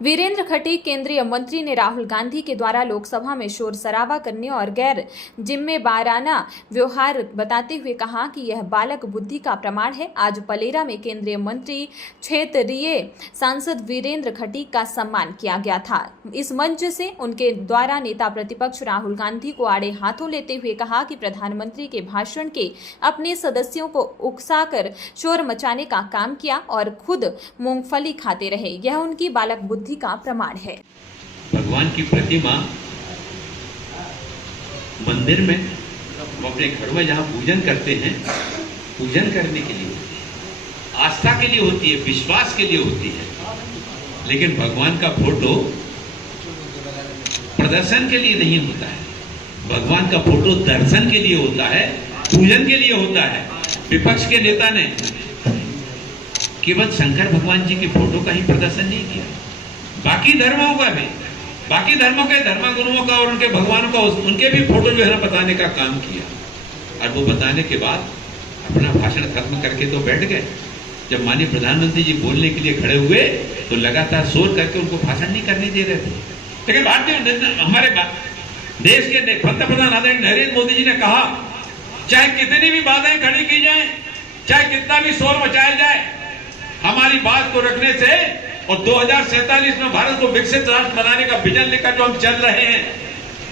वीरेंद्र खटीक केंद्रीय मंत्री ने राहुल गांधी के द्वारा लोकसभा में शोर शराबा करने और गैर जिम्मेदाराना व्यवहार बताते हुए कहा कि यह बालक बुद्धि का प्रमाण है। आज पलेरा में केंद्रीय मंत्री क्षेत्रीय सांसद वीरेंद्र खटीक का सम्मान किया गया था। इस मंच से उनके द्वारा नेता प्रतिपक्ष राहुल गांधी को आड़े हाथों लेते हुए कहा कि प्रधानमंत्री के भाषण के अपने सदस्यों को उकसाकर शोर मचाने का काम किया और खुद मूंगफली खाते रहे। यह उनकी बालक बुद्धि का प्रमाण है। भगवान की प्रतिमा मंदिर में, वो अपने घर में जहां पूजन करते हैं, पूजन करने के लिए, आस्था के लिए होती है, विश्वास के लिए होती है। लेकिन भगवान का फोटो प्रदर्शन के लिए नहीं होता है। भगवान का फोटो दर्शन के लिए होता है, पूजन के लिए होता है। विपक्ष के नेता ने केवल शंकर भगवान जी के फोटो का ही प्रदर्शन नहीं किया, बाकी धर्मों का भी, बाकी धर्मों के धर्मगुरुओं का और उनके भगवानों का, उनके भी फोटो जो है ना बताने का काम किया। और वो बताने के बाद अपना भाषण खत्म करके तो बैठ गए। जब माननीय प्रधानमंत्री जी बोलने के लिए खड़े हुए तो लगातार शोर करके उनको भाषण नहीं करने दे रहे थे। लेकिन भारतीय हमारे देश के पंतप्रधान आदरणीय नरेंद्र मोदी जी ने कहा, चाहे कितनी भी बाधाएं खड़ी की जाए, चाहे कितना भी शोर मचाया जाए, हमारी बात को रखने से और 2047 में भारत को विकसित राष्ट्र बनाने का विजन लेकर जो हम चल रहे हैं,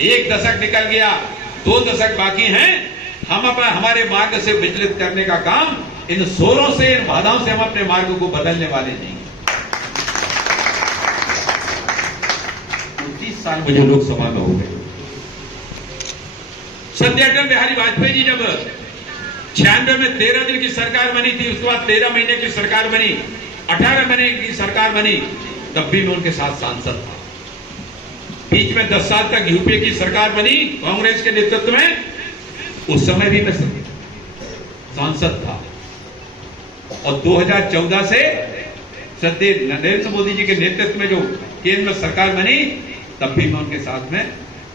एक दशक निकल गया, 2 दशक बाकी हैं। हम अपना हमारे मार्ग से विचलित करने का काम इन शोरों से, इन बाधाओं से हम अपने मार्ग को बदलने वाले नहीं। 29 साल मुझे लोकसभा में हो गए। सत्य अटल बिहारी वाजपेयी जी जब 96 में 13 दिन की सरकार बनी थी, उसके बाद 13 महीने की सरकार बनी, 18 महीने की सरकार बनी, तब भी मैं उनके साथ सांसद था। बीच में 10 साल तक यूपीए की सरकार बनी कांग्रेस के नेतृत्व में, उस समय भी मैं सांसद था। और 2014 से सत्य नरेंद्र मोदी जी के नेतृत्व में जो केंद्र में सरकार बनी, तब भी मैं उनके साथ में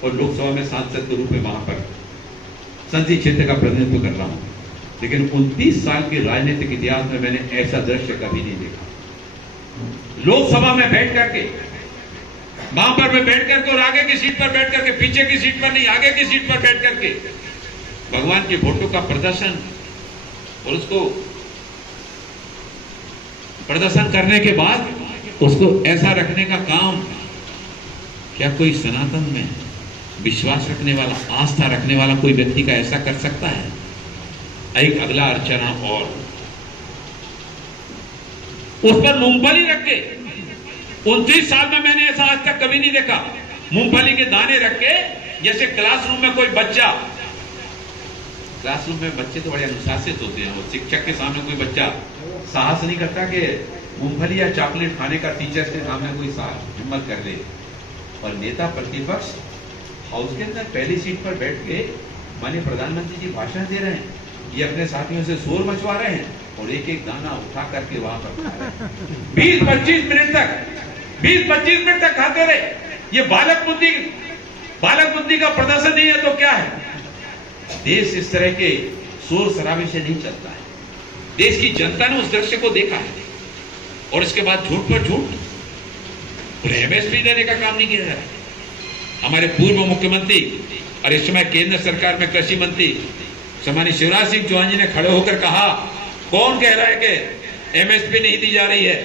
और लोकसभा में सांसद के रूप में वहां पर संसदीय क्षेत्र का प्रतिनिधित्व कर रहा हूं। लेकिन 29 साल के राजनीतिक इतिहास में मैंने ऐसा दृश्य कभी नहीं देखा। लोकसभा में बैठ करके, वहां पर मैं बैठ करके और आगे की सीट पर बैठ करके, पीछे की सीट पर नहीं, आगे की सीट पर बैठ करके भगवान की फोटो का प्रदर्शन और उसको प्रदर्शन करने के बाद उसको ऐसा रखने का काम, क्या कोई सनातन में विश्वास रखने वाला, आस्था रखने वाला कोई व्यक्ति का ऐसा कर सकता है? एक अगला अर्चना और उस पर मूंगफली रख के, 29 साल में मैंने ऐसा आज तक कभी नहीं देखा। मूंगफली के दाने रख के, जैसे क्लासरूम में कोई बच्चा, क्लासरूम में बच्चे तो बड़े अनुशासित होते हैं, वो शिक्षक के सामने कोई बच्चा साहस नहीं करता कि मूंगफली या चॉकलेट खाने का टीचर्स के सामने कोई हिम्मत कर ले। और नेता प्रतिपक्ष हाउस के अंदर पहली सीट पर बैठ के माननीय प्रधानमंत्री जी भाषण दे रहे हैं, ये अपने साथियों से शोर मचवा रहे हैं और एक एक दाना उठा करके वहां पर 20-25 मिनट तक खाते रहे। ये बालक बुद्धि का प्रदर्शन नहीं है तो क्या है? देश इस तरह के शोर शराबे से नहीं चलता है। देश की जनता ने उस दृश्य को देखा है और इसके बाद झूठ पर झूठ, एमएसपी देने का काम नहीं किया जा रहा। हमारे पूर्व मुख्यमंत्री और इस समय केंद्र सरकार में कृषि मंत्री सम्मानित शिवराज सिंह चौहान जी ने खड़े होकर कहा, कौन कह रहा है कि एमएसपी नहीं दी जा रही है?